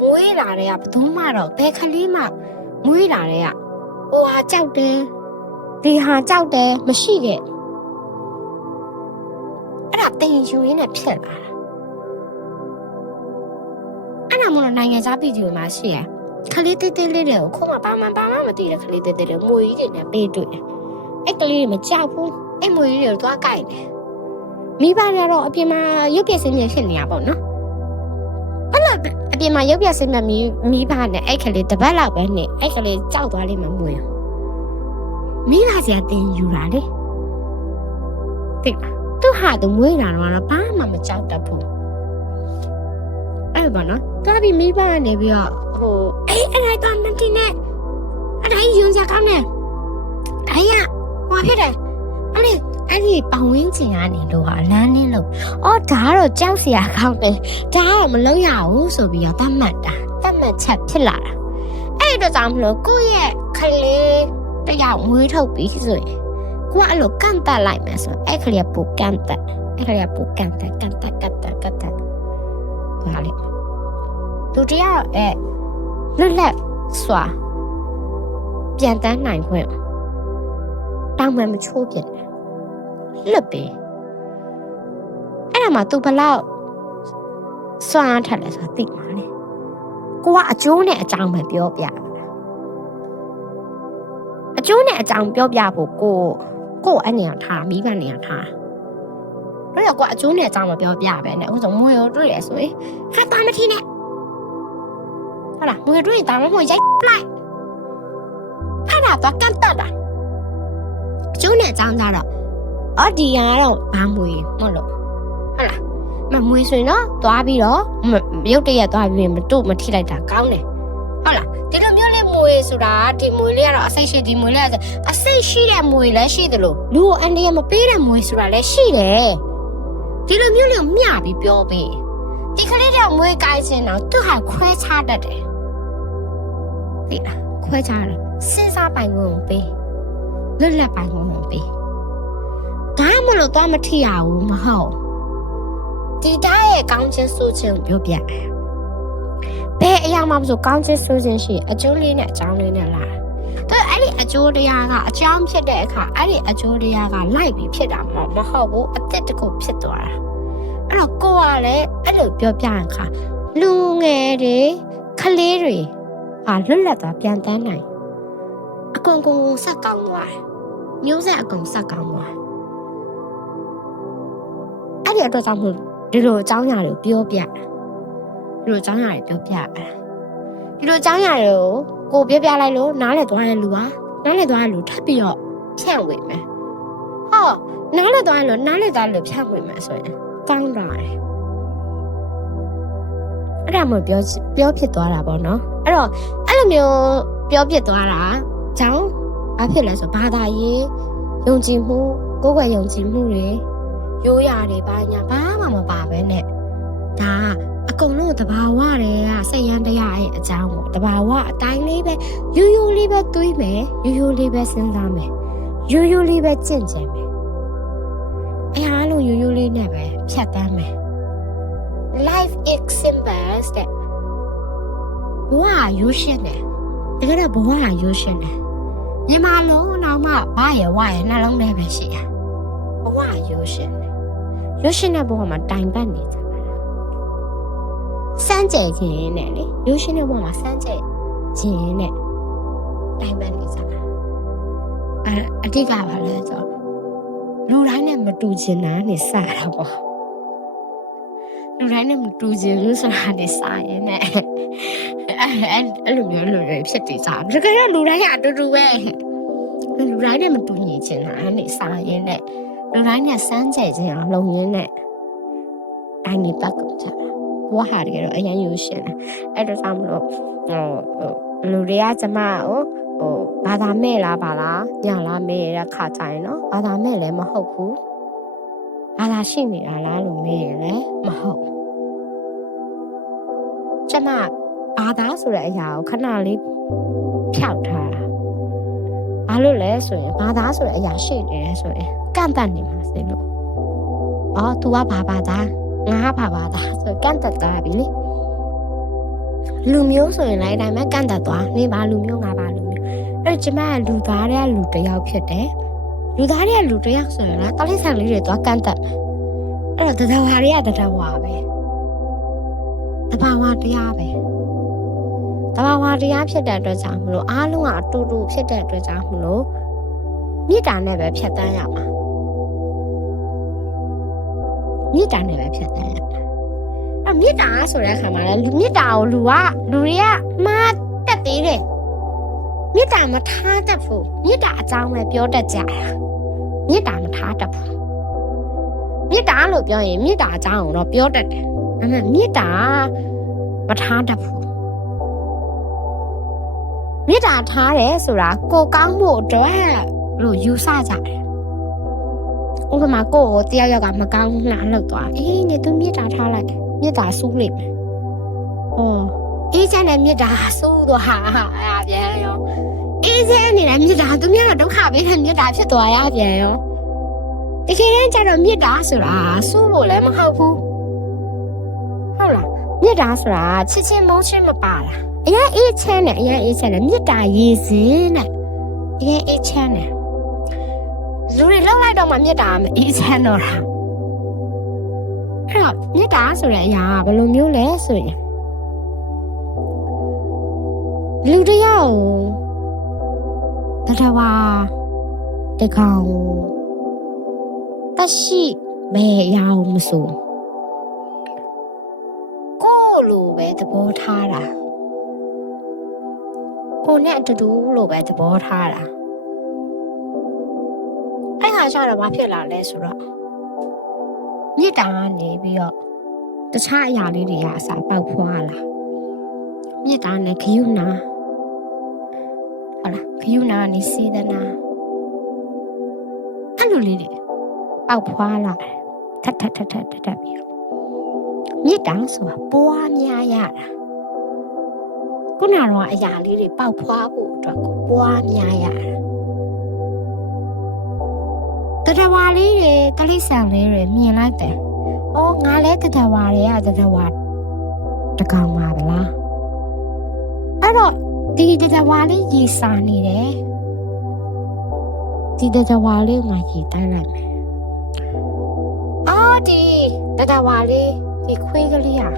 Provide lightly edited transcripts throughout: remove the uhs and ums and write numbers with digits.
မွေးလာတဲ့ကဘယ်သူမှတော့ဘယ်ကလေးမှမွေးလာတဲ့ကဟိုဟာကြောက်တယ်ဒီဟာကြောက်တယ်မရှိတဲ့အဲ့ဒါတင်ယူရင်းနဲ့ဖြစ်လာတာအဲ့ဒါမလို့နိုင်ငံခြားပြည်သူတွေမှာရှိရခလေးတေးသေးလေးတွေကိုခုမှဘာမှမသိတဲ့ခလေးတေးသေးတွေမွေကြီးတွေနဲ့ပေးတွေ့တယ်အဲ့ကလေးတွေမကြောက်ဘူးအဲ့မွေကြီးတွေသွားကြိုက်တယ်မိဘတွေတော့အပြင်မှာရုပ်ပြစင်းပြဖြစ်နေရပါတော့အဲ့လိုအပြင်မှာရုပ်ပြစင်းပြမိဘနဲ့အဲ့ကလေးတပတ်လောက်ပဲနေအဲ့ကလေးကြောက်သွားလိမ့်မယ်မွေမိဘစီကတင်ယူတာလေတိတ်သူဟာသူမွေးလာတော့ဘာမှမကြောက်တတ်ဘူးအဲ့ဘာနော်တွားပြီးမိဘကနေပြီးတော့ဟိုအဲ့ဒါတော့မတင်နဲ့အဲ့ဒါယုံကြကောင်းနေအဲ့ရဟောဖြစ်တယ်အဲ့ဒီပဝင်းချင်ကနေလို့ဟာလမ်းလေးလို့အော်ဒါကတော့ကြောက်စရာကောင်းတယ်ဒါကမလုံးရဘူးဆိုပြီးတော့တတ်မှတ်ချက်ဖြစ်လာတာအဲ့တော့ကြောင့်မလို့ကိုယ့်ရဲ့ခလေးတယောက်မွေးထုတ်ပြီးဆိုရင်ကိုကအဲ့လိုကန့်တက်လိုက်မယ်ဆိုအဲ့ကလေးကပူကန့်တက်ဘာလဲသူတရားလွတ်လပ်စွာပြန်တန်းနိုင်ခွင့်တောင်းပန်မချိုးပြတယ်လွတ်ပြီအဲ့ဒါမှသူဘလောက်စွမ်းအားထက်လဲဆိုတာသိမှာလေကိုကအကျိုးနဲ့အကြောင်းပဲပြောပြအကျိုးနဲ့အကြောင်းပြောပြဖို့ကိုအနေနဲ့ထားမိဘနေရာထားတို့ရကအကျိုးနဲ့အကြောင်းမပြောပြပဲနဲ့ဥဆုံးမွေရောတွေ့ရဆိုရင်ဟာတာမထီနဲ့ဟုတ်လားမွေတွေ့တာမဟုတ်ရိုက်လိုက်အဲ့ဒါတော့ကန့်တက်တာအကျိုးနဲ့အကြောင်းသားတော့အော်ဒီကတော့ဘာမွေမဟုတ်လို့ဟုတ်လားမမွေဆိုရင်တော့သွားပြီးတော့ရုပ်တရက်သွားပြီးမတို့မထိလိုက်တာကောင်းတယ်ဟုတ်လားဒီလိုမျိုးလေးမွေဆိုတာဒီမွေလေးကတော့အစိတ်ရှိဒီမွေလေးကအစိတ်ရှိတဲ့မွေလည်းရှိတယ်လို့လူကိုအန်ဒီရမပေးတဲ့မွေဆိုတာလည်းရှိတယ်ဒီလိုမျိုးလေးကိုမျှပြီးပြောပေးဒီကလေးတော့မွေကိုင်းစင်တော့သူဟာခွဲခြားတတ်တယ်ဒီလားခွဲခြားတယ်စဉ်းစားပိုင်ခွင့်ကိုပေးလွတ်လပ်ပိုင်ခွင့်ကိုပေးဒါမှမလို့တော့မထီရဘူးမဟုတ်ဒီသားရဲ့ကောင်းခြင်းဆိုခြင်းပြောပြဘယ်အရာမှမဆိုကောင်းခြင်းဆိုခြင်းရှိအကျိုးလေးနဲ့အကြောင်းလေးနဲ့လာတယ်အဲ့ဒီအကျိုးတရားကအကြောင်းဖြစ်တဲ့အခါအဲ့ဒီအကျိုးတရားကလိုက်ပြီးဖြစ်တာမဟုတ်ဘူးအသက်တကူဖြစ်သွားတာအဲ့တော့ကိုကလည်းအဲ့လိုပြောပြရင်ခါလူငယ်တွေခလေးတွေဟာလွတ်လပ်သွားပြန်တန်းနိုင်အကုန်ဆက်ကောင်းသွားမျိုးဆက်အကုန်ဆက်ကောင်းသွားအဲ့ဒီအတွက်ကြောင့်မို့ဒီလိုအကြောင်းအရာတွေပြောပြဒီလိုအကြောင်းအရာတွေပြောပြဒီလိုအကြောင်းအရာတွေကိုပြောပြလိုက်လို့နားလည်သွားတဲ့လူကနားလည်သွားတဲ့လူထပ်ပြီးတော့ဖြန့်ဝေမယ်ဟောနားလည်သွားလို့နားလည်သွားလို့ဖြန့်ဝေမယ်ဆိုရင်တောင်းတာတယ်အဲ့ဒါမျိုးပြောဖြစ်သွားတာပေါ့နော်အဲ့တော့အဲ့လိုမျိုးပြောဖြစ်သွားတာကြောင့်ဘာဖြစ်လဲဆိုဘာသာရေးယုံကြည်မှုကိုယ်ွယ်ယုံကြည်မှုတွေရိုးရာတွေဘာညာဘာမှမပါပဲနဲ့ဒါအကုန်လုံးတဘာဝတွေကစိတ်ရမ်းတရားရဲ့အကြောင်းပေါ့တဘာဝအတိုင်းလေးပဲရိုးရိုးလေးပဲတွေးမယ်ရိုးရိုးလေးပဲစဉ်းစားမယ်ရိုးရိုးလေးပဲကြင့်ကြံမယ်အားလုံးရိုးရိုးလေးနဲ့ပဲဖြတ်တန်းမယ် life is simple တဲ့ဘဝရိုးရှင်းတယ်တကယ်တော့ဘဝရိုးရှင်းတယ်မြန်မာလုံးတော့မှဘာရဝရနှလုံးထဲပဲရှိတာဘဝရိုးရှင်းတယ်ရိုးရှင်းတဲ့ဘဝမှာတိုင်ပတ်နေကြစမ်းကြဲခြင်းနဲ့လေရိုးရှင်းတဲ့ဘဝမှာစမ်းကြဲခြင်းနဲ့တိုင်ပတ်နေကြအတိတ်ကဘာလဲဆိုလူတိုင်းနဲ့မတူချင်တာနဲ့စတာပေါ့လူတိုင်းနဲ့မတူချင်လို့ဆိုတာနဲ့စရင်နဲ့အဲ့လိုမျိုးလူတွေဖြစ်နေကြတယ်တကယ်တော့လူတိုင်းကအတူတူပဲလူတိုင်းနဲ့မတူညီချင်တာနဲ့စရင်နဲ့လူတိုင်းနဲ့စမ်းကြဲခြင်းအောင်လုပ်ရင်းနဲ့အိုင်နေပတ်ကုန်ကြတာဘဝဟာတကယ်တော့အရင်ယူရှင်တယ်အဲ့ဒါကြောင့်မလို့လူတွေကကျမကိုဘာသာမဲ့လားပါလားညာလားမဲ့ရတဲ့ခါကြရင်နော်ဘာသာမဲ့လည်းမဟုတ်ဘူးဘာသာရှိနေတာလားလို့မေးရလည်းမဟုတ်ကျမဘာသာဆိုတဲ့အရာကိုခဏလေးဖြောက်ထားတာဘာလို့လဲဆိုရင်ဘာသာဆိုတဲ့အရာရှိနေတယ်ဆိုရင်ကန့်တတ်နေမှာစိလို့သူကဘာသာငါဘာသာဆိုကန့်တတ်တာပြီလေ လူမျိုးဆိုရင်လည်းဒါမှကန့်သက်သွားနေပါလူမျိုးငါပါလူမျိုးအဲ့ကျမကလူသားတဲ့လူတစ်ယောက်ဖြစ်တယ်လူသားတဲ့လူတစ်ယောက်ဆိုရင်လည်းတလိဆိုင်လေးတွေသွားကန့်သက်အဲ့တော့တဝါတွေကတဝါပဲတဘာဝတရားပဲတဘာဝတရားဖြစ်တဲ့အတွက်ကြောင့်မလို့အားလုံးကအတူတူဖြစ်တဲ့အတွက်ကြောင့်မလို့မေတ္တာနဲ့ပဲဖြတ်သန်းရမှာမေတ္တာနဲ့ပဲဖြတ်သန်းရမှာမေတ္တာဆိုတဲ့အခါမှာလည်းမေတ္တာကိုလူတွေကမှားတတ်သေးတယ်မေတ္တာမထားတတ်ဘူးမေတ္တာအကြောင်းပဲပြောတတ်ကြတာမေတ္တာမထားတတ်ဘူးမေတ္တာလို့ပြောရင်မေတ္တာအကြောင်းကိုတော့ပြောတတ်တယ်ဒါပေမဲ့မေတ္တာမထားတတ်ဘူးမေတ္တာထားတယ်ဆိုတာကိုကောင်းဖို့အတွက်လို့ယူဆကြတယ်ဥပမာကိုတယောက်ကမကောင်းလားလို့သွားနေသူမေတ္တာထားလိုက်မေတ္တာဆူးလိမ့်မယ်အေးချမ်းတဲ့မေတ္တာဆူးတော့ဟာအဲ့ပြန်ရောအေးချမ်းနေတဲ့မေတ္တာသူများတော့ဒုက္ခပေးတဲ့မေတ္တာဖြစ်သွားရပြန်ရောတကယ်တမ်းကျတော့မေတ္တာဆိုတာဆူးဖို့လည်းမဟုတ်ဘူးဟုတ်လားမေတ္တာဆိုတာချစ်ချင်းမုန်းချင်းမပါတာအရင်အေးချမ်းတယ်မေတ္တာရည်စင်းနဲ့အရင်အေးချမ်းတယ်လူတွေလောက်လိုက်တော့မှမေတ္တာမအေးချမ်းတော့တာအဲ့တော့မေတ္တာဆိုတဲ့အရာကဘယ်လိုမျိုးလဲဆိုရင်လူတယောက်တထဝါတကောင်တရှိမဲရအောင်မဆိုကိုလိုပဲသဘောထားတာကိုနဲ့အတူတူလိုပဲသဘောထားတာအဲ့ဟာကျတော့ဘာဖြစ်လာလဲဆိုတော့မေတ္တာကနေပြီးတော့တခြားအရာလေးတွေကအစားပေါက်ဖွာလာမေတ္တာနဲ့ဂရုဏာဟုတ်လားဂရုဏာနဲ့စေတနာအဲ့လိုလေးတွေပေါက်ဖွာလာထပ်ပြီးမေတ္တာဆိုတာပွားများရတာခုနကတော့အရာလေးတွေပေါက်ဖွာဖို့အတွက်ကိုပွားများရတာတတဝါလေးတွေတလိဆန်လေးတွေမြင်လိုက်တယ်။အော်ငါလည်းတတဝါတွေကတတဝါတကောင်ပါဗလား။အဲ့တော့ဒီတတဝါလေးရေစာနေတယ်။ဒီတတဝါလေးငါရေတိုင်းလိုက်မယ်။အော်ဒီတတဝါလေးဒီခွေးကလေးอ่ะ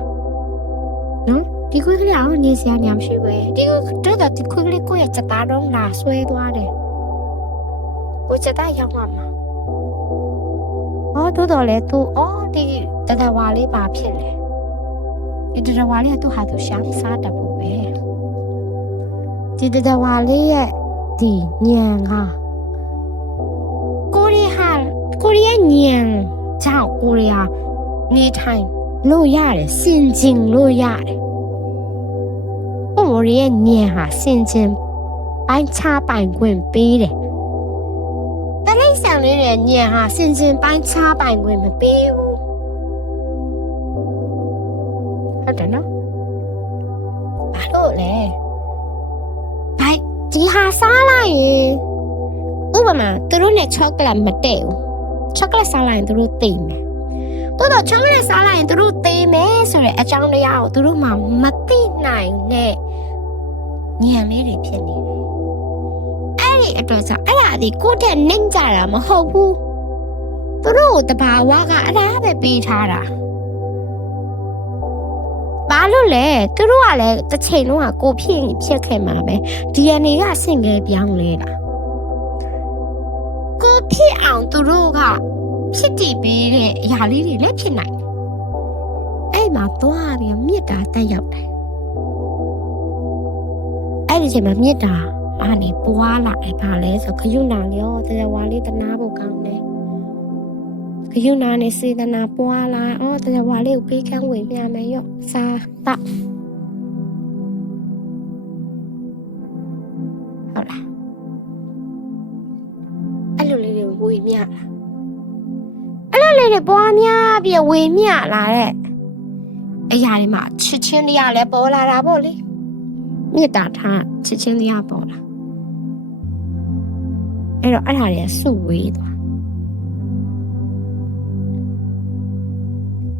နော်ဒီခွေးကလေးအောင်နေစရာညမရှိဘူး။ဒီတော့ဒီခွေးကလေးကိုရချက်သားတော့လာဆွဲသွားတယ်။ကိုချက်သားရောက်မှာတိုးတော်လဲသူဒီတတဝါလေးပါဖြစ်လေဒီတတဝါလေးကသူ့ဟာသူရှာစားတတ်ဖို့ပဲဒီတတဝါလေးရဲ့ဒီညံကကိုရီးယားညံကြောင့်ကိုရီးယားနေထိုင်လို့ရတယ်စင်ကျင်လို့ရတယ်ကိုရီးယားညံဟာစင်ကျင်ပိုင်းခြားပိုင်ခွင့်ပေးတယ်တလိဆန်လေးရဲ့ညံဟာစင်စင်ပိုင်းခြားပိုင်ခွင့်မပေးဘူးဟုတ်တယ်နော်ဘာလို့လဲဘိုင်ဒီဟာစားလိုက်ရင်ဥပမာသူတို့နဲ့ချောကလက်မတည့်ဘူးချောကလက်စားလိုက်ရင်သူတို့သိမယ်တော့ချောကလက်စားလိုက်ရင်သူတို့သိမယ်ဆိုတဲ့အကြောင်းတရားကိုသူတို့မှမသိနိုင်နဲ့ညံလေးတွေဖြစ်နေတယ်အဲ့အတွက်ကြောင့်အဲ့ဒါဒီကိုယ့်တဲ့နှိမ့်ကြတာမဟုတ်ဘူးသူတို့တဘာဝကအဲ့ဒါပဲပေးထားတာဘာလို့လဲသူတို့ကလည်းတစ်ချိန်လုံးကကိုဖြစ်ခဲ့မှာပဲ DNA ကဆင့်ကဲပြောင်းလဲတာကိုဖြစ်အောင်သူတို့ကဖြစ်တည်ပေးတဲ့အရာလေးတွေလည်းဖြစ်နိုင်တယ်အဲ့မှာသွားပြီးမြစ်တာတက်ရောက်တယ်အဲ့ဒီချိန်မှာမြစ်တာအနေပွားလာတယ်ပါလဲဆိုခရုဏာရောတရဝါလေးတနာဖို့ကောင်းတယ်ခရုဏာနဲ့စေတနာပွားလာတရဝါလေးကိုပေးကမ်းဝင်ပြမယ်ရောစားတော့ဟုတ်လားအဲ့လိုလေးတွေဝေမျှလာအဲ့လိုလေးတွေပွားများပြီးဝေမျှလာတဲ့အရာတွေမှာချစ်ချင်းတရားလည်းပေါ်လာတာပေါ့လေမေတ္တာထားချစ်ချင်းတရားပေါ်လာအဲ့တော့အဲ့ဒါတွေစုဝေးသွား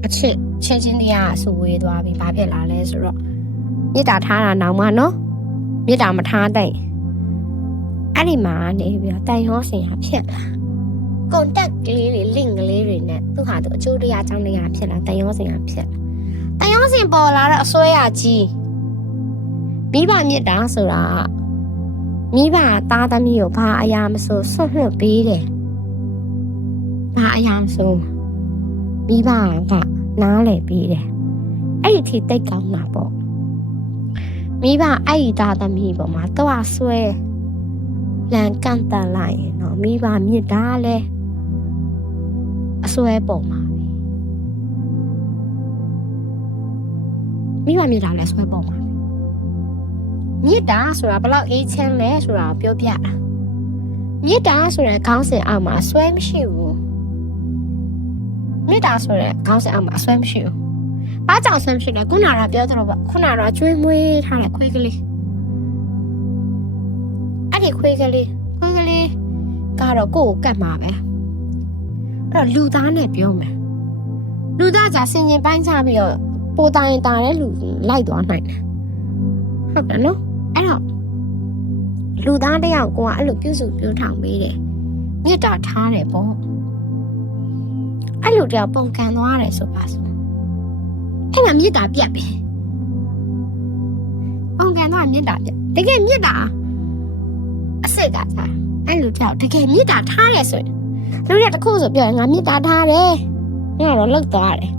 အချစ်ချင်းတရားစုဝေးသွားပြီးဘာဖြစ်လာလဲဆိုတော့ မေတ္တာထားတာနောက်မှနော်မေတ္တာမထားတဲ့အဲ့ဒီမှာနေပြီးတော့တန်ရောစင်ဟာဖြစ်လာကွန်တက်ကလေးတွေ link ကလေးတွေနဲ့သူဟာသူအကျိုးတရားအကြောင်းတရားဖြစ်လာတန်ရောစင်ဟာဖြစ်လာတန်ရောစင်ပေါ်လာတော့အစွဲရကြီးမိဘမေတ္တာဆိုတာမိဘသားသမီးကိုဘာအရာမဆိုဆွတ်လွတ်ပေးတယ်ဘာအရာမဆိုမိဘကနားလည်ပေးတယ်အဲ့ဒီထိတိတ်ကောင်းတာပေါ့မိဘအဲ့ဒီသားသမီးပေါ်မှာတော့ဆွဲလန်ကန့်တန်လိုက်ရင်တော့မိဘမြစ်တာလဲအဆွဲပေါ်မှာပဲမိဘမြစ်တာလဲဆွဲပေါ်မှာပဲမြစ်တာဆိုတာဘလောက်အေးချမ်းလဲဆိုတာပြောပြတာမြစ်တာဆိုတဲ့ခေါင်းစဉ်အောက်မှာဆွဲမရှိဘူးမြစ်တာဆိုတဲ့ခေါင်းစဉ်အောက်မှာဆွဲမရှိဘူးဘာကြောင့်ဆွဲမရှိလဲခုနကပြောသလိုပေါ့ခုနကကျွေးမွေးထားတဲ့ခွေးကလေးအဲ့ဒီခွေးကလေးကတော့ကိုယ့်ကိုကတ်မှာပဲအဲ့တော့လူသားနဲ့ပြောမယ်လူသားကြာစင်ရင်ပိုင်းချပြီးတော့ပိုတိုင်တာတဲ့လူလိုက်သွားနိုင်တယ်ဟုတ်တယ်နော်အဲ့တော့လူသားတယောက်ကိုကအဲ့လိုပြုစုပြောထောင်ပေးတယ်မေတ္တာထားတယ်ပေါ့အဲ့လိုတယောက်ပုံကန်သွားတယ်ဆိုပါစို့အဲ့မှာမေတ္တာပြတ်ပဲပုံကန်သွားမေတ္တာပြတ်တကယ်မေတ္တာအစစ်ကကြာအဲ့လိုတယောက်တကယ်မေတ္တာထားတယ်ဆိုရင်လူတွေတခုဆိုပြောရင်ငါမေတ္တာထားတယ်ငါတော့လှုပ်သွားတယ်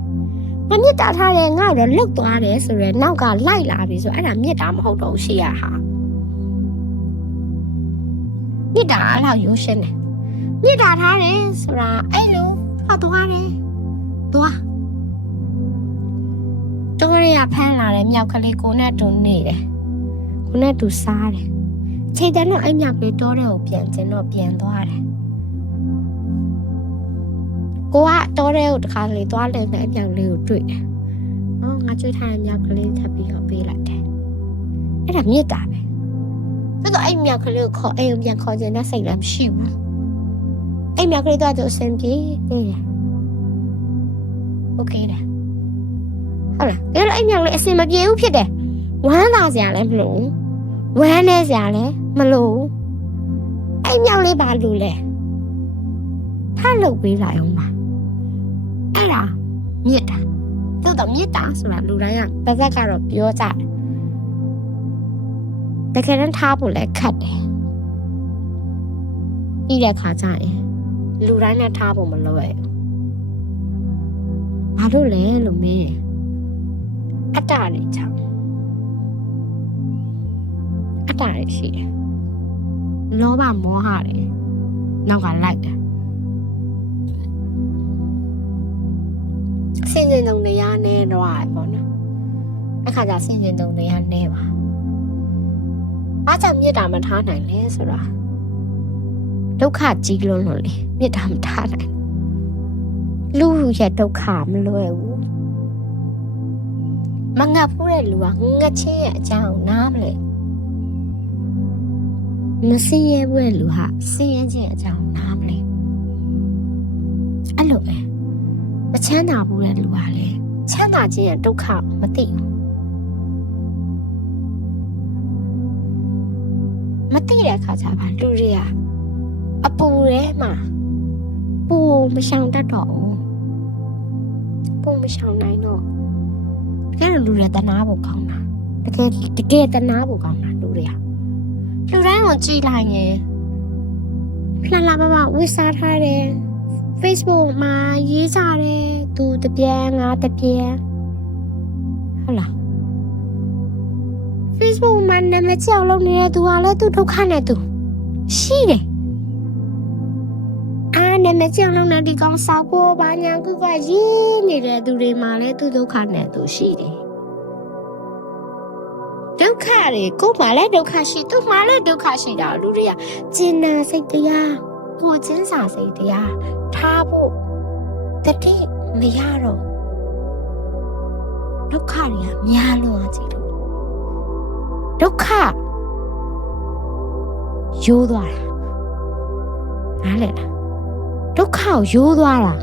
ငါမေတ္တာထားတယ်ငါတော့လှုပ်သွားတယ်ဆိုရဲနောက်ကလိုက်လာပြီဆိုအဲ့ဒါမေတ္တာမဟုတ်တော့ရှိရဟာမေတ္တာအဲ့လောက်ရိုးရှင်းတယ်မေတ္တာထားတယ်ဆိုတာအဲ့လိုဟောသွားတယ်သွားတို့ရဖမ်းလာတဲ့မြောက်ကလေးကိုနဲ့တူနေတယ်ကိုနဲ့တူစားတယ်ချိန်တဲ့တော့အဲ့မြောက်ကလေးတောတဲ့ကိုပြန်ကျင်တော့ပြန်သွားတယ်ကိုကတောတဲ့ကိုတခါလေသွားလဲနဲ့မြောက်လေးကိုတွေ့တယ်။ငါကြွေးထားတဲ့မြောက်ကလေးထပ်ပြီးတော့ပေးလိုက်တယ်။အဲ့ဒါမြစ်တာပဲ။ဆိုတော့အဲ့မြောက်ကလေးကိုခေါ်အိမ်ပြန်ခေါ်ခြင်းနဲ့စိတ်လည်းမရှိဘူး။အဲ့မြောက်ကလေးတော့သူအဆင်ပြေတယ်။ Okay တယ်။ဟုတ်လား။အဲ့တော့အဲ့မြောက်ကလေးအဆင်မပြေဘူးဖြစ်တယ်။ဝမ်းသာစရာလည်းမလို။ဝမ်းနေစရာလည်းမလို။အဲ့မြောက်လေးဘာလို့လဲ။ထားလုပ်ပေးလိုက်အောင်ပါ။အဲ့ဒါမြစ်တာတို့တော့မြစ်တာဆိုတာလူတိုင်းကပါဇက်ကတော့ပြောကြတယ်တကယ်တမ်းထားဖို့လည်းခက်တယ်ပြီးတဲ့ခါကျရင်လူတိုင်းနဲ့ထားဖို့မလွယ်ဘာလို့လဲလို့မင်းအတ္တတွေကြောင့်အတ္တတွေရှိတယ်လောဘမောဟတွေနောက်ကလိုက်တယ်စင်စင်တုံတရားနဲ့တော့ပေါ့နော်အခါကျစင်စင်တုံတရားနဲ့ပါအားကြောင့်မေတ္တာမထားနိုင်လဲဆိုတာဒုက္ခကြီးလုံးလို့လေမေတ္တာမထားနိုင်လူရဲ့ဒုက္ခမလွယ်ဘူးမငတ်ဘူးတဲ့လူကငတ်ချင်းရဲ့အကြောင်းနားမလဲမစင်းရဲဘူးတဲ့လူဟာစင်းရဲခြင်းအကြောင်းနားမလဲအဲ့လိုပဲမချမ်းသာဘူးတဲ့လူကလည်းချမ်းသာခြင်းရဲ့ဒုက္ခမသိဘူးမသိတဲ့အခါကျပါလူတွေကအပူထဲမှာပူမရှောင်တတ်တော့ဘူးပူမရှောင်နိုင်တော့တကယ်လူတွေတနာဖို့ကောင်းတာတကယ်တနာဖို့ကောင်းတာလူတွေကလူတိုင်းကိုကြည့်လိုက်ရင်လှလှပပဝစ်စားထားတယ် Facebook မှာရေးကြတယ်သူတပြန်ငါတပြန်ဟုတ်လား Facebook မှာနာမည်ကြောက်လို့နေတဲ့သူကလည်းသူဒုက္ခနဲ့သူရှိတယ်နာမည်ကြောက်လို့နေဒီကောင်စောက်ကိုဘာညာကူကရေးနေတဲ့သူတွေမှာလည်းသူဒုက္ခနဲ့သူရှိတယ်ဒုက္ခတွေကိုယ်မှလည်းဒုက္ခရှိသူမှလည်းဒုက္ခရှိတာလူတွေကကျင်နာစိတ်တရားကိုချင်းစာစိတ်တရားထားဖို့တတိမရတော့ဒုက္ခတွေကများလို့ကြည့်လို့ဒုက္ခရိုးသွားတာနားလည်လားဒုက္ခကိုရိုးသွားတာ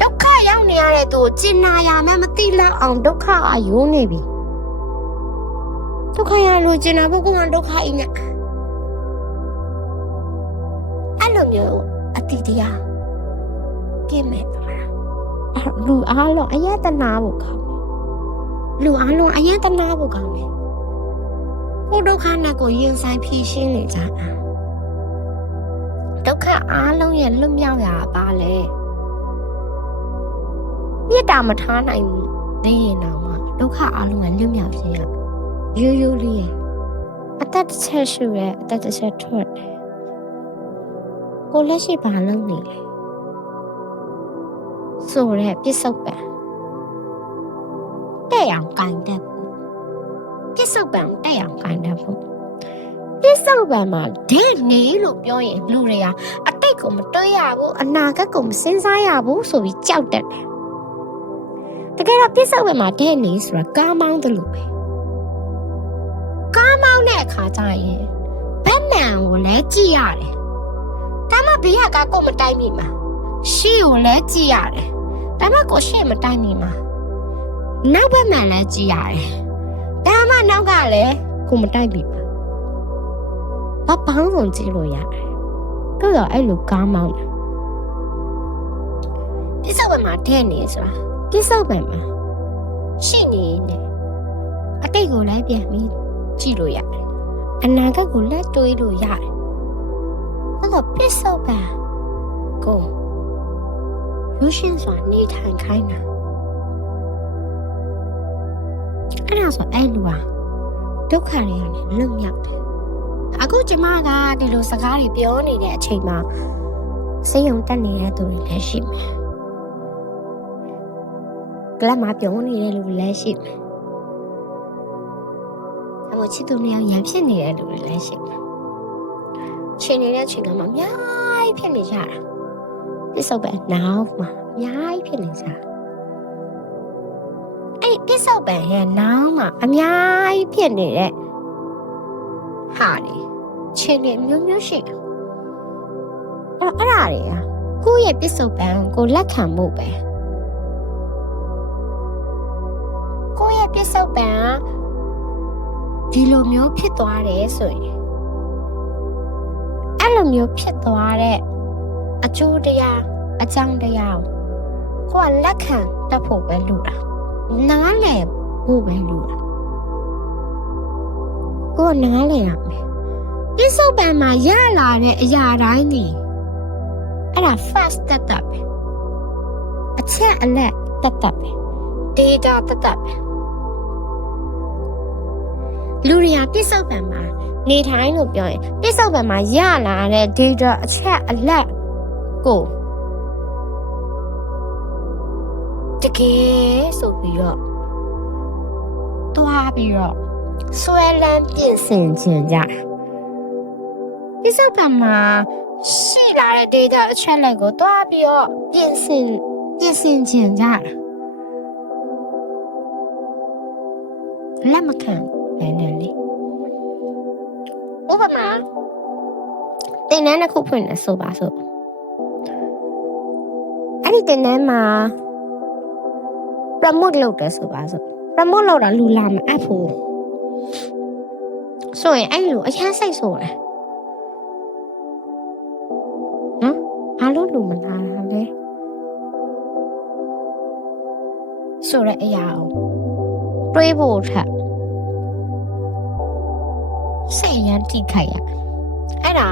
ဒုက္ခရောက်နေရတဲ့သူကိုကျင်နာရမှမသိလောက်အောင်ဒုက္ခကရိုးနေပြီ ဒုက္ခရလို့ကျင်တာဘုကဒုက္ခအိနဲ့အဲ့လိုမျိုးအတိတရားပြည့်မဲ့ပါလားလူအားလုံးအယတနာဖို့ကောင်းလူအားလုံးအယတနာဖို့ကောင်းတယ်ကိုဒုက္ခနဲ့ကိုရင်ဆိုင်ဖြေရှင်းနေကြတာဒုက္ခအားလုံးရဲ့လွတ်မြောက်ရာပါလေမြတ်တာမထားနိုင်ဘူးနေရင်တော့မှဒုက္ခအားလုံးကလွတ်မြောက်ခြင်းရရိုးရိုးလေးအသက်တစ်ချက်ရှူရဲအသက်တစ်ချက်ထွက်တယ်ကိုလက်ရှိဘာလုပ်နေလဲဆိုရဲပြစ္ဆုတ်ပံတဲ့အောင်ကင်တဲ့ပြစ္ဆုတ်ပံတဲ့အောင်ကင်တဲ့ဖို့ပြစ္ဆုတ်ပံမှာဒိနေလို့ပြောရင်လူတွေကအတိတ်ကိုမတွေးရဘူးအနာဂတ်ကိုမစဉ်းစားရဘူးဆိုပြီးကြောက်တတ်တယ်တကယ်တော့ပြစ္ဆုတ်ပံမှာဒိနေဆိုတာကားမောင်းတယ်လို့ပဲကားမောင်းတဲ့အခါကျရင်ဘက်မှန်ကိုလည်းကြည့်ရတယ်ဒါမှဘေးကကိုမတိုက်မိမှာရှေ့ကိုလည်းကြည့်ရတယ်ဒါမှကိုရှေ့မတိုက်မိမှာနောက်ဘက်မှန်လည်းကြည့်ရတယ်ဒါမှနောက်ကလည်းကိုမတိုက်မိမှာဘာပေါင်းစုံကြည့်လို့ရတယ်တို့တော့အဲ့လိုကားမောင်းတယ်ပြစ္ဆုတ်ပံမှာထဲနေဆိုတာပြစ္ဆုတ်ပံမှာရှိနေနေအတိတ်ကိုလည်းပြန်ပြီးကြည့်လို့ရတယ်အနာဂတ်ကိုလည်းတွေးလို့ရတယ်အဲ့တော့ပြစ္ဆုတ်ပံကိုရုပ်ရှင်စွာနေထိုင်ခိုင်းတာအဲ့ဒါဆိုအဲ့လူဟာဒုက္ခတွေကနေလွတ်မြောက်တယ်အခုကျမကဒီလိုစကားတွေပြောနေတဲ့အချိန်မှာစိတ်ယုံတက်နေတဲ့သူတွေလည်းရှိမယ်ကလပ်မှာပြောနေတဲ့လူတွေလည်းရှိမယ်အမချစ်သူနှစ်ယောက်ရန်ဖြစ်နေတဲ့လူတွေလည်းရှိမယ်ချိန်နေတဲ့ချိန်ကမှအများကြီးဖြစ်နေကြတာပြစ္ဆုတ်ပံနောက်မှာအများကြီးဖြစ်နေကြအဲ့ပြစ္ဆုတ်ပံရဲ့နောက်မှာအများကြီးဖြစ်နေတဲ့ဟာလေချိန်နေမျိုးမျိုးရှိတယ်အဲ့ဒါတွေကကိုယ့်ရဲ့ပြစ္ဆုတ်ပံကိုလက်ခံဖို့ပဲကိုယ့်ရဲ့ပြစ္ဆုတ်ပံဒီလိုမျိုးဖြစ်သွားတယ်ဆိုရင်အဲ့လိုမျိုးဖြစ်သွားတဲ့အကျိုးတရားအကြောင်းတရားကိုကလက်ခံတတ်ဖို့ပဲလို့တာနားလည်ဖို့ပဲလို့တာကိုကနားလည်ရမယ်ပြစ္ဆုတ်ပံမှာရလာတဲ့အရာတိုင်းကြီးအဲ့ဒါ fast တတ်ပဲအချက်အလက်တတ်ပဲ data တတ်ပဲလူတွေကပြစ္ဆုတ်ပံမှာနေထိုင်လို့ပြောရင်ပြစ္ဆုတ်ပံမှာရလာတဲ့ data အချက်အလက်ကိုတကယ်ဆိုပြီးတော့တွားပြီးတော့ဆွဲလန်းပြင်ဆင်ခြင်းကြပြစ္ဆုတ်ပံမှာရှိလာတဲ့ data အချက်လက်ကိုတွားပြီးတော့ပြင်ဆင်ခြင်းကြလက်မခံဘယ်နဲ့လဲဥပမာတင်နန်းတစ်ခုဖွင့်နေဆိုပါစို့အဲ့ဒီတင်နန်းမှာ promote လုပ်တယ်ဆိုပါစို့ promote လုပ်တာလူလာမအပ်ဘူးဆိုရင်အဲ့လိုအချမ်းစိတ်ဆိုတယ်နော်ဘာလို့လူမလာတာလဲဆိုတဲ့အရာကိုတွေးဖို့ထက်စိတ်ရန်ထိခိုက်ရအဲ့ဒါ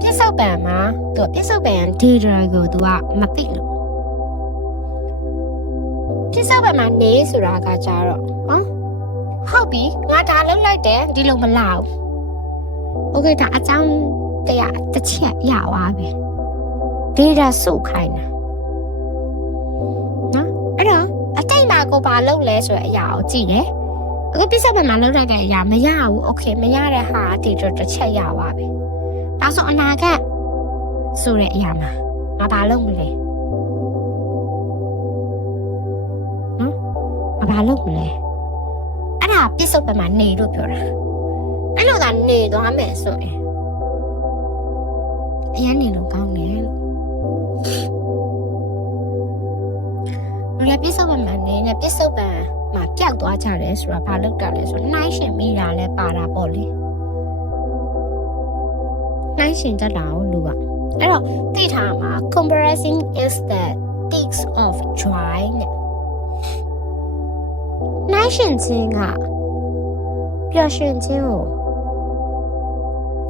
ပြစ္ဆုတ်ပံမှာသူပြစ္ဆုတ်ပံ data ကိုသူကမသိလို့ပြစ္ဆုတ်ပံမှာနေဆိုတာကကြတော့ဟုတ်ပြီငါဒါလုံးလိုက်တယ်ဒီလိုမလာဘူးโอเคဒါအကြောင်းတရားတစ်ချက်ရသွားပြီ data စုခိုင်းတာနော်အဲ့တော့အတိတ်မှာကိုဘာလုပ်လဲဆိုတဲ့အရာကိုကြည့်တယ်အခုပြစ္ဆုတ်ပံမှာလုပ်လိုက်တဲ့အရာမရဘူးโอเคမရတဲ့ဟာဒီတော့တစ်ချက်ရပါပြီဒါဆိုအနာဂတ်ဆိုတဲ့အရာမှာငါဘာလုပ်မလဲဘာလုပ်မလဲအဲ့ဒါပြစ္ဆုတ်ပံမှာနေလို့ပြောတာအဲ့လိုကနေသွားမယ်ဆိုရင်အရင်နေလို့ကောင်းတယ်လူလည်းပြစ္ဆုတ်ပံမှာနေနဲ့ပြစ္ဆုတ်ပံမ မှာပျောက်သွားကြတယ်ဆိုတာဘာလို့တာလဲဆိုတော့နှိုင်းရှင်မိတာလဲပါတာပေါ့လေနှိုင်းရှင်တတ်တာကိုလူကအဲ့တော့သိထားမှာ comparison is the thief of joy နဲ့နှိုင်းရှင်ခြင်းကပျော်ရွှင်ခြင်းကို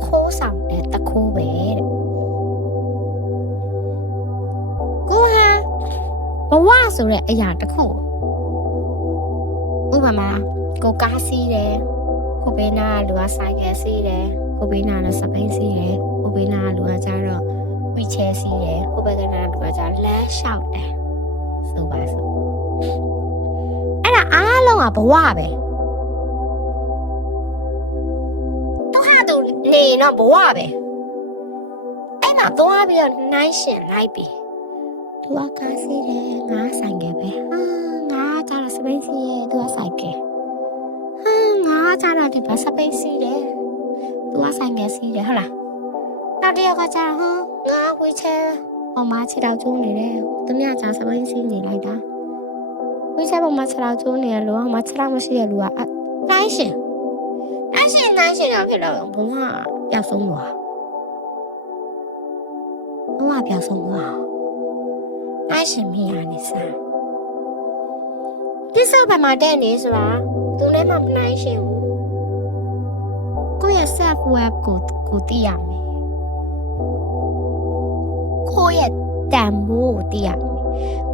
ခိုးဆောင်တဲ့တခိုးပဲတဲ့ကိုဟာဘဝဆိုတဲ့အရာတစ်ခုဥပမာကိုကားစီးတယ်ကိုဘေးနာလူကဆိုင်ကယ်စီးတယ်ကိုဘေးနာကစပိန်စီးတယ်ကိုဘေးနာလူကကျတော့ဝီချဲစီးတယ်ကိုဘက်ကနာလူကကျလမ်းလျှောက်တယ်ဆိုပါစို့အဲ့ဒါအားလုံးကဘဝပဲသူဟာသူနေတော့ဘဝပဲအဲ့မှာသွားပြီးတော့နှိုင်းရှင်လိုက်ပြီသူကကားစီးတယ်ငါဆိုင်ကယ်ပဲငါကျတော့စပိန်စီးတယ်သူကဆိုင်ကယ်ငါကျတော့ဒီဘာစပိန်စီးတယ်သူကဆိုင်ငယ်စီးတယ်ဟုတ်လားနောက်တစ်ယောက်ကကျတော့ငါဝေးချဲပေါ်မှာခြေထောက်ကျိုးနေတယ်သူမြကျစပိန်စီးနေလိုက်တာဝေးချဲပေါ်မှာခြေထောက်ကျိုးနေရလို့ဟောမှာခြေထောက်မရှိရလူကနိုင်ရှင်တော့ဖြစ်တော့ဘုံကပျောက်ဆုံးသွားဘုံကပျောက်ဆုံးသွားနိုင်ရှင်မိရနေစားဒီစားဘာမှတဲ့နေဆိုတာသူလည်းမနိုင်ရှင်ဘူးကိုယ့်ရဲ့ self worth ကိုသိရမယ်ကိုယ့်ရဲ့တန်ဖိုးကိုသိရမယ်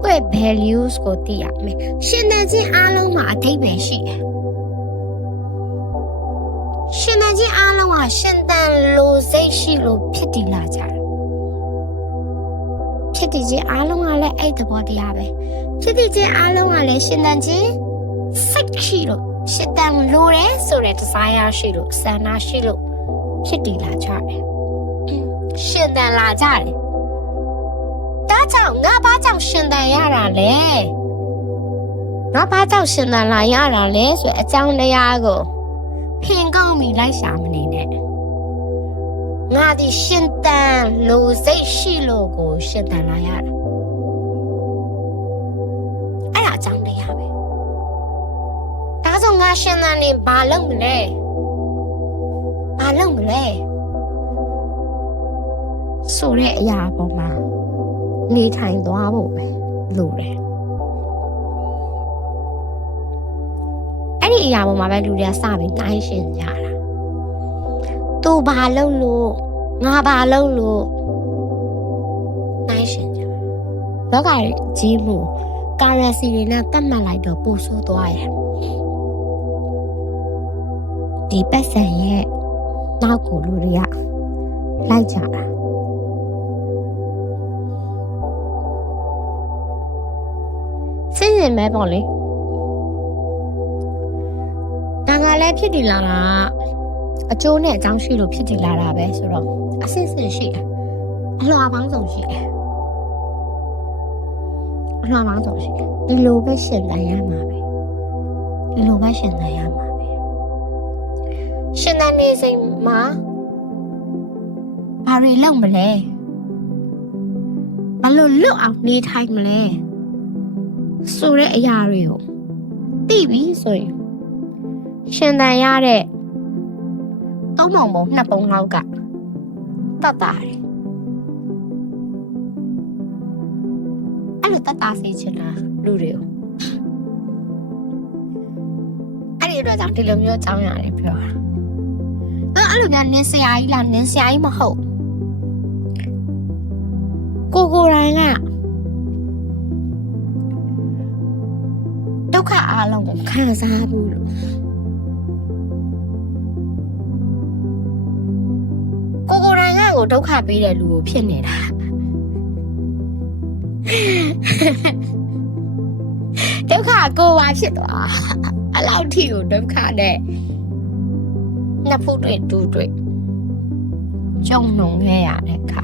ကိုယ့်ရဲ့ values ကိုသိရမယ်ရှင်သန်ခြင်းအားလုံးမှာအဓိပ္ပာယ်ရှိတယ်ရှင်သန်ခြင်းအားလုံးဟာရှင်သန်လို့စိတ်ရှိလို့ဖြစ်တည်လာကြတယ်ဖြစ်တည်ခြင်းအားလုံးကလည်းအဲ့သဘောတရားပဲဖြစ်တည်ခြင်းအားလုံးကလည်းရှင်သန်ခြင်းစိတ်ရှိလို့ရှင်သန်လို့ရဲဆိုတဲ့ desire ရှိလို့ဆန္ဒရှိလို့ဖြစ်တည်လာကြတယ်ရှင်သန်လာကြတယ်ဒါကြောင့်ငါဘာကြောင့်ရှင်သန်ရတာလဲငါဘာကြောင့်ရှင်သန်လာရတာလဲဆိုတဲ့အကြောင်းတရားကိုဖင်ကောင်းပြီးလိုက်ရှာမနေနဲ့ငါဒီရှင်သန်လို့စိတ်ရှိလို့ကိုရှင်သန်လာရတာအဲ့ဒါအကြောင်းတရားပဲဒါဆိုငါရှင်သန်နေဘာလုပ်မလဲဆိုတဲ့အရာပေါ်မှာနေထိုင်သွားဖို့ပဲလိုတယ်အဲ့ဒီအရာပေါ်မှာပဲလူတွေကစပြီးနှိုင်းရှင်ကြတာသူဘာလုပ်လို့ငါဘာလုပ်လို့နှိုင်းရှင်ကြလောကကြီးမှု currency တွေနဲ့တတ်မှတ်လိုက်တော့ပိုဆိုးသွားရဲ့ဒီပတ်စံရဲ့နောက်ကိုလူတွေကလိုက်ကြတာစဉ်းစင်မဲပေါ့လေဒါကလည်းဖြစ်တည်လာတာအကျိုးနဲ့အကြောင်းရှိလို့ဖြစ်တည်လာတာပဲဆိုတော့အစစ်စစ်ရှိတယ်အလွှာပေါင်းစုံရှိတယ်ဒီလိုပဲရှင်သန်ရမှာပဲရှင်သန်နေစိမ်မှာဘာတွေလုပ်မလဲဘာလို့လွတ်အောင်နေထိုင်မလဲဆိုတဲ့အရာတွေကိုသိပြီဆိုရင်ရှင်သန်ရတဲ့သုံးပုံပုံနှစ်ပုံလောက်ကတတ်တာတယ်အဲ့လိုတတ်တာစေချင်တာလူတွေကိုအဲ့ဒီအတွက်ကြောင့်ဒီလိုမျိုးအကြောင်းရတယ်ပြောတာအဲ့လိုများနင်းဆရာကြီးလားနင်းဆရာကြီးမဟုတ်ကိုယ်တိုင်ကဒုက္ခအလုံးကိုခံစားဘူးလို့ကိုယ်တိုင်ကကိုဒုက္ခပေးတဲ့လူကိုဖြစ်နေတာဒုက္ခကိုယ်ပါဖြစ်သွားအဲ့လောက်ထိကိုဒုက္ခနဲ့နှစ်ဖူးတွေ့တူးတွေ့ကြုံနှုံခဲ့ရတဲ့အခါ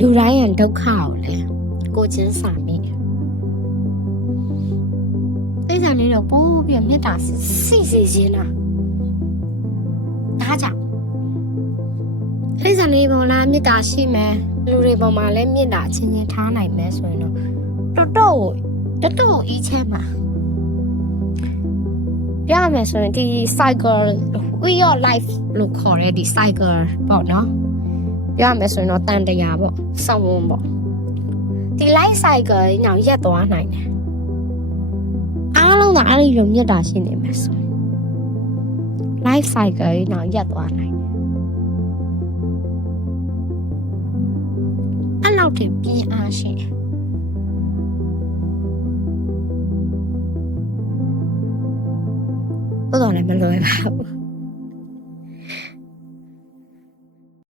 လူတိုင်းရဲ့ဒုက္ခကိုလည်းကိုချင်းစာမိသိကြနေတော့ပိုးပြီးမေတ္တာစိစေခြင်းလားဒါကြောင့်သိကြနေပေါ်လားမေတ္တာရှိမယ် လူတွေပေါ်မှာလည်းမြင့်တာချင်းချင်းထားနိုင်မယ်ဆိုရင်တော့တော်တော်အီးချမ်းပါပြောရမယ်ဆိုရင်ဒီ cycle we your life လို့ခေါ်တဲ့ဒီ cycle ပေါ့နော်ပြောရမယ်ဆိုရင်တော့တန်တရားပေါ့စောင့်ဝန်းပေါ့ဒီ life cycle ညောင်ရက်သွားနိုင်တယ်အားလုံးကအဲ့ဒီလိုမြတ်တာရှိနေမယ်ဆိုရင် life cycle ညောင်ရက်သွားနိုင်တယ်အဲ့လောက်တင်ပြင်းအားရှိတယ်ဘယ်တော့လဲမလွယ်ပါဘူး